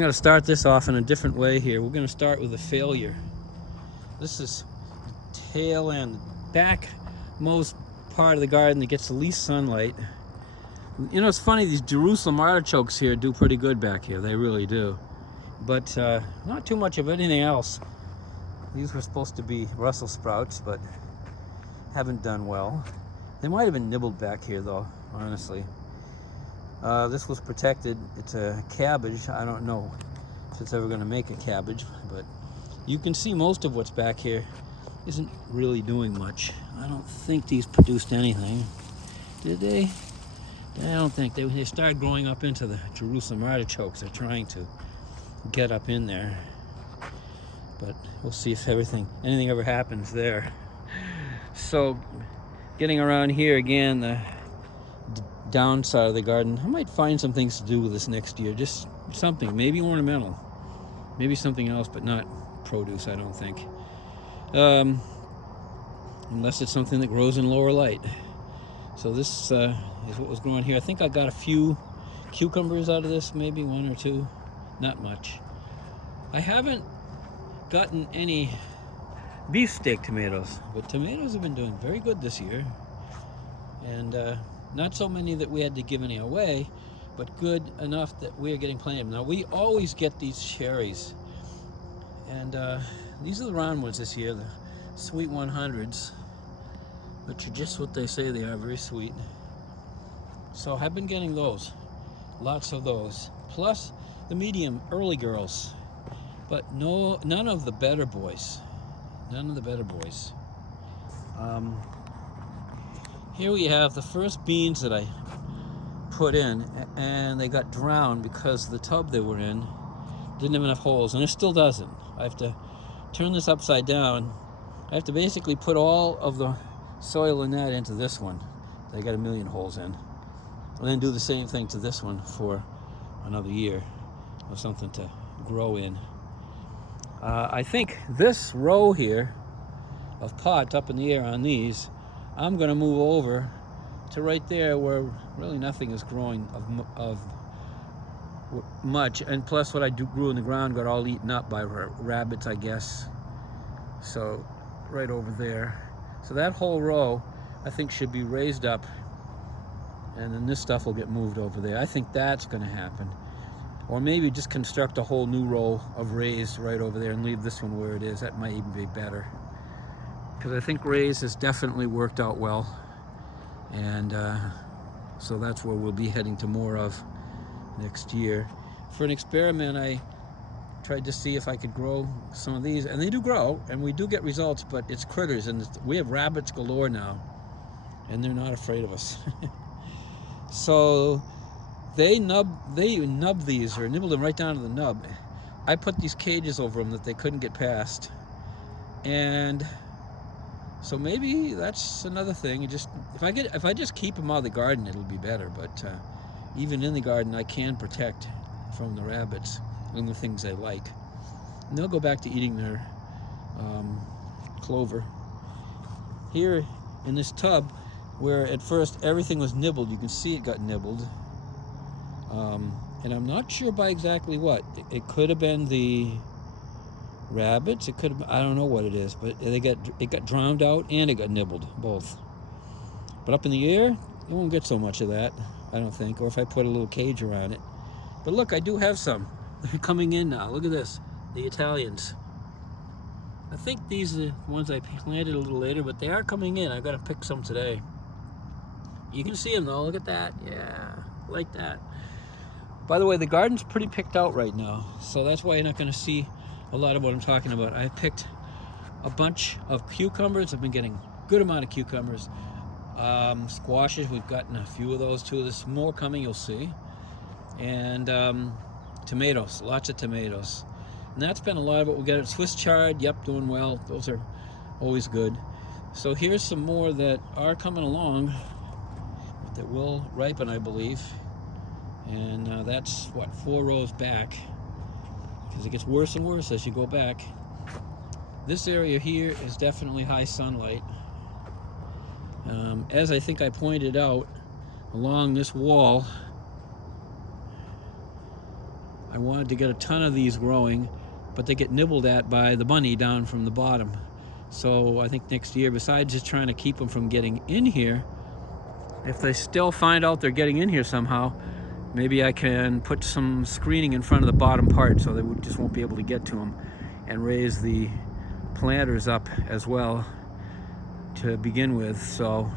I'm going to start this off in a different way here. We're going to start with a failure. This is the tail end, back most part of the garden that gets the least sunlight. You know, it's funny, these Jerusalem artichokes here do pretty good back here. They really do. But not too much of anything else. These were supposed to be Brussels sprouts, but haven't done well. They might have been nibbled back here though, honestly. This was protected. It's a cabbage. I don't know if it's ever going to make a cabbage, but you can see most of what's back here isn't really doing much. I don't think these produced anything. Did they? I don't think. They started growing up into the Jerusalem artichokes. They're trying to get up in there. But we'll see if anything ever happens there. So getting around here again, the downside of the garden, I might find some things to do with this next year. Just something, maybe ornamental, maybe something else, but not produce, I don't think. Unless it's something that grows in lower light. So this is what was growing here. I think I got a few cucumbers out of this, maybe one or two, not much. I haven't gotten any beefsteak tomatoes, but tomatoes have been doing very good this year. And not so many that we had to give any away, but good enough that we are getting plenty of them. Now, we always get these cherries, and these are the round ones this year, the sweet 100s, which are just what they say they are, very sweet. So I've been getting those, lots of those, plus the medium early girls, but none of the better boys, Here we have the first beans that I put in, and they got drowned because the tub they were in didn't have enough holes, and it still doesn't. I have to turn this upside down. I have to basically put all of the soil in that into this one. They got 1 million holes in. And then do the same thing to this one for another year, or something to grow in. I think this row here of pots up in the air on these, I'm going to move over to right there where really nothing is growing of much, and plus what I grew in the ground got all eaten up by rabbits, I guess. So right over there. So that whole row I think should be raised up, and then this stuff will get moved over there. I think that's going to happen. Or maybe just construct a whole new row of raised right over there and leave this one where it is. That might even be better, because I think raised has definitely worked out well, and so that's where we'll be heading to more of next year. For an experiment, I tried to see if I could grow some of these, and they do grow, and we do get results, but it's critters, and we have rabbits galore now, and they're not afraid of us. So they nub these, or nibble them right down to the nub. I put these cages over them that they couldn't get past, and so maybe that's another thing. If I just keep them out of the garden, it'll be better. But even in the garden, I can protect from the rabbits and the things they like. And they'll go back to eating their clover. Here in this tub, where at first everything was nibbled, you can see it got nibbled. And I'm not sure by exactly what. It could have been the rabbits. It could have, I don't know what it is, but it got drowned out and it got nibbled, both. But up in the air, you won't get so much of that, I don't think, or if I put a little cage around it. But look, I do have some. They're coming in now. Look at this, the Italians. I think these are the ones I planted a little later, but they are coming in. I've got to pick some today. You can see them though, look at that. Yeah, like that. By the way, the garden's pretty picked out right now, so that's why you're not going to see a lot of what I'm talking about. I picked a bunch of cucumbers. I've been getting a good amount of cucumbers. Squashes, we've gotten a few of those too. There's more coming, you'll see. And tomatoes, lots of tomatoes. And that's been a lot of what we got. Swiss chard, yep, doing well. Those are always good. So here's some more that are coming along that will ripen, I believe. And that's what, 4 rows back, because it gets worse and worse as you go back. This area here is definitely high sunlight. As I think I pointed out, along this wall, I wanted to get a ton of these growing, but they get nibbled at by the bunny down from the bottom. So I think next year, besides just trying to keep them from getting in here, if they still find out they're getting in here somehow, maybe I can put some screening in front of the bottom part so they just won't be able to get to them, and raise the planters up as well to begin with, so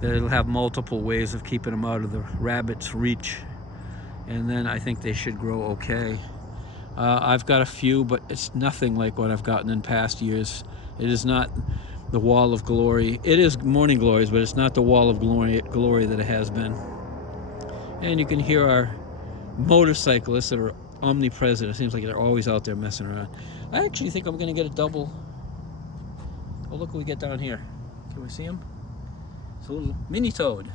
that it'll have multiple ways of keeping them out of the rabbit's reach. And then I think they should grow okay. I've got a few, but it's nothing like what I've gotten in past years. It is not the wall of glory. It is morning glories, but it's not the wall of glory that it has been. And you can hear our motorcyclists that are omnipresent. It seems like they're always out there messing around. I actually think I'm going to get a double. Oh, look what we get down here. Can we see them? It's a little mini toad.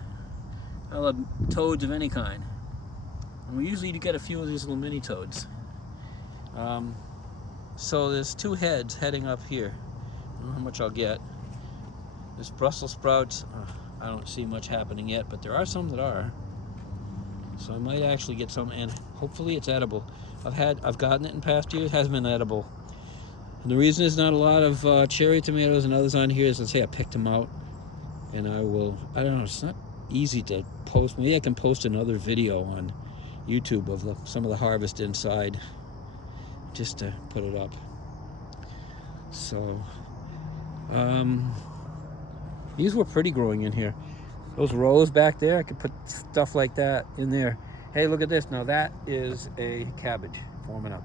I love toads of any kind. And we usually get a few of these little mini toads. So there's two heads heading up here. I don't know how much I'll get. There's Brussels sprouts. I don't see much happening yet, but there are some that are. So I might actually get some, and hopefully it's edible. I've gotten it in past years. It hasn't been edible. And the reason there's not a lot of cherry tomatoes and others on here is, let's say I picked them out, and I don't know, it's not easy to post. Maybe I can post another video on YouTube of some of the harvest inside, just to put it up. So these were pretty growing in here. Those rows back there, I could put stuff like that in there. Hey, look at this. Now that is a cabbage forming up.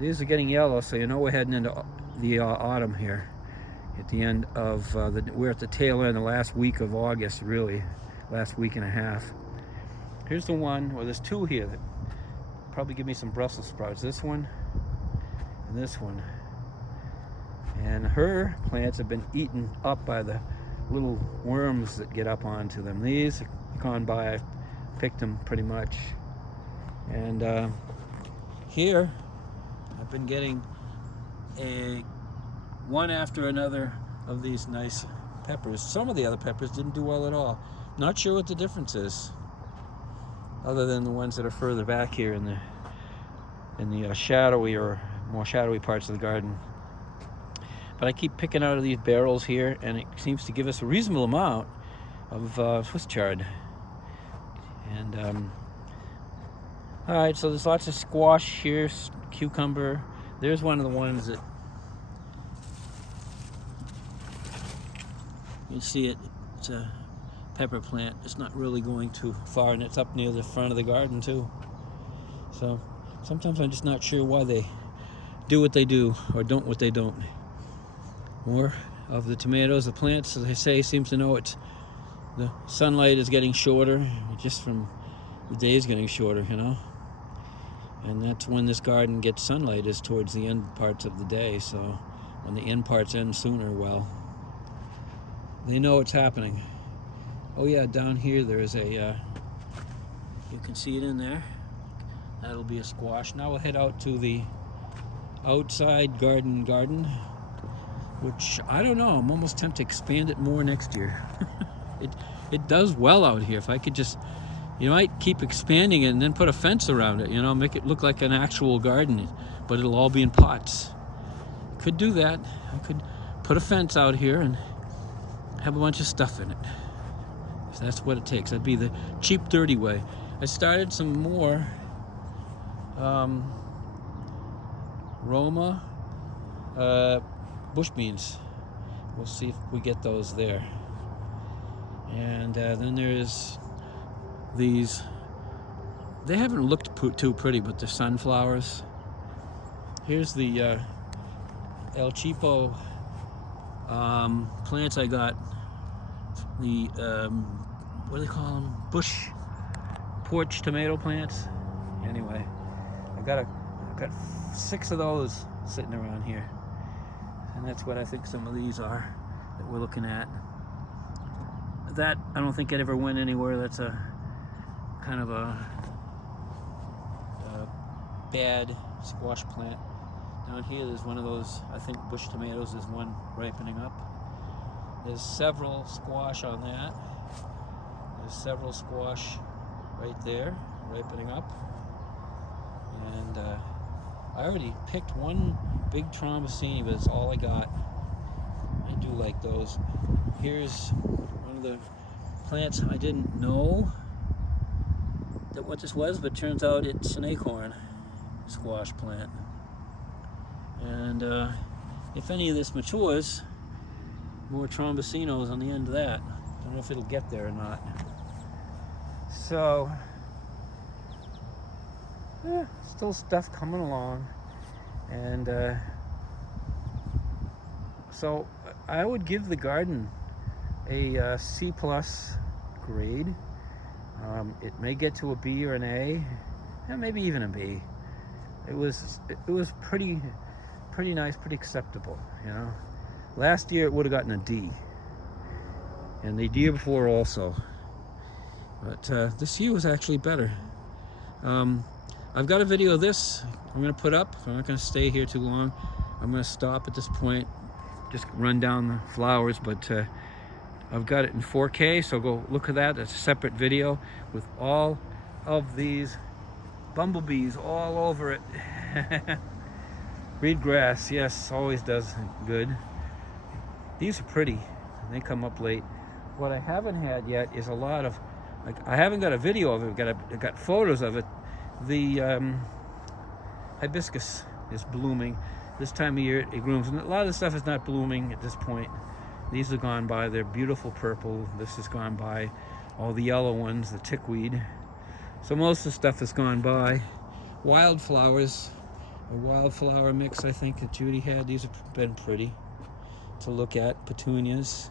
These are getting yellow, so you know we're heading into the autumn here. At the end of, we're at the tail end, the last week of August, really. Last week and a half. Here's the one, well, there's two here that probably give me some Brussels sprouts. This one and this one. And her plants have been eaten up by the little worms that get up onto them. These have gone by, I've picked them pretty much. And here, I've been getting one after another of these nice peppers. Some of the other peppers didn't do well at all. Not sure what the difference is, other than the ones that are further back here in the shadowy or more shadowy parts of the garden. But I keep picking out of these barrels here, and it seems to give us a reasonable amount of Swiss chard. And all right, so there's lots of squash here, cucumber. There's one of the ones that you see it. It's a pepper plant. It's not really going too far, and it's up near the front of the garden too. So sometimes I'm just not sure why they do what they do or don't what they don't. More of the tomatoes, the plants, as I say, seems to know it's the sunlight is getting shorter, just from the days getting shorter, you know. And that's when this garden gets sunlight, is towards the end parts of the day. So when the end parts end sooner, well, they know it's happening. Oh yeah, down here there is a, you can see it in there. That'll be a squash. Now we'll head out to the outside garden, which I don't know, I'm almost tempted to expand it more next year. It does well out here. If I could just, you might keep expanding it and then put a fence around it, you know, make it look like an actual garden, but it'll all be in pots. Could do that. I could put a fence out here and have a bunch of stuff in it. If that's what it takes. That'd be the cheap, dirty way. I started some more Roma bush beans. We'll see if we get those there. And then there's these. They haven't looked too pretty, but they're sunflowers. Here's the El Cheapo plants I got. The what do they call them? Bush porch tomato plants. Anyway, I've got 6 of those sitting around here, and that's what I think some of these are that we're looking at. That I don't think it ever went anywhere. That's a kind of a bad squash plant. Down here there's one of those, I think bush tomatoes is one ripening up. There's several squash on that. There's several squash right there ripening up. And I already picked one big Trombosini, but it's all I got. I do like those. Here's one of the plants I didn't know what this was, but turns out it's an acorn squash plant. And if any of this matures, more Trombosinos on the end of that. I don't know if it'll get there or not. So, still stuff coming along. And so I would give the garden a C+ grade. It may get to a B or an A, and maybe even a B. It was pretty nice, pretty acceptable, you know. Last year it would have gotten a D, and the year before also. But this year was actually better. I've got a video of this I'm going to put up. I'm not going to stay here too long. I'm going to stop at this point, just run down the flowers, but I've got it in 4K, so go look at that. It's a separate video with all of these bumblebees all over it. Reed grass, yes, always does good. These are pretty. They come up late. What I haven't had yet is a lot of, like, I haven't got a video of it. I got photos of it. The hibiscus is blooming. This time of year it blooms, and a lot of the stuff is not blooming at this point. These have gone by. They're beautiful purple. This has gone by. All the yellow ones, the tickweed. So most of the stuff has gone by. Wildflowers, a wildflower mix I think that Judy had. These have been pretty to look at. Petunias.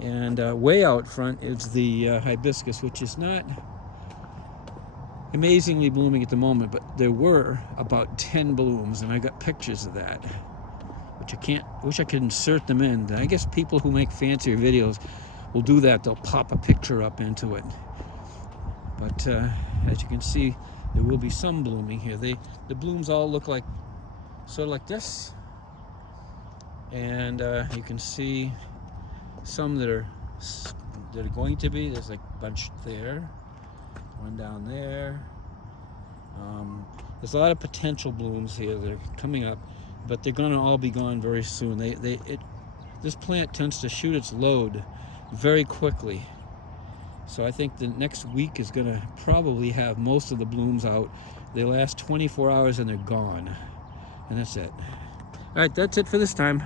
And way out front is the hibiscus, which is not amazingly blooming at the moment, but there were about 10 blooms, and I got pictures of that, which wish I could insert them in. I guess people who make fancier videos will do that. They'll pop a picture up into it. But as you can see, there will be some blooming here. The blooms all look like sort of like this, and you can see some that are going to be. There's like a bunch there, one down there. There's a lot of potential blooms here that are coming up, but they're going to all be gone very soon. This plant tends to shoot its load very quickly, so I think the next week is going to probably have most of the blooms out. They last 24 hours and they're gone, and that's it. All right, that's it for this time.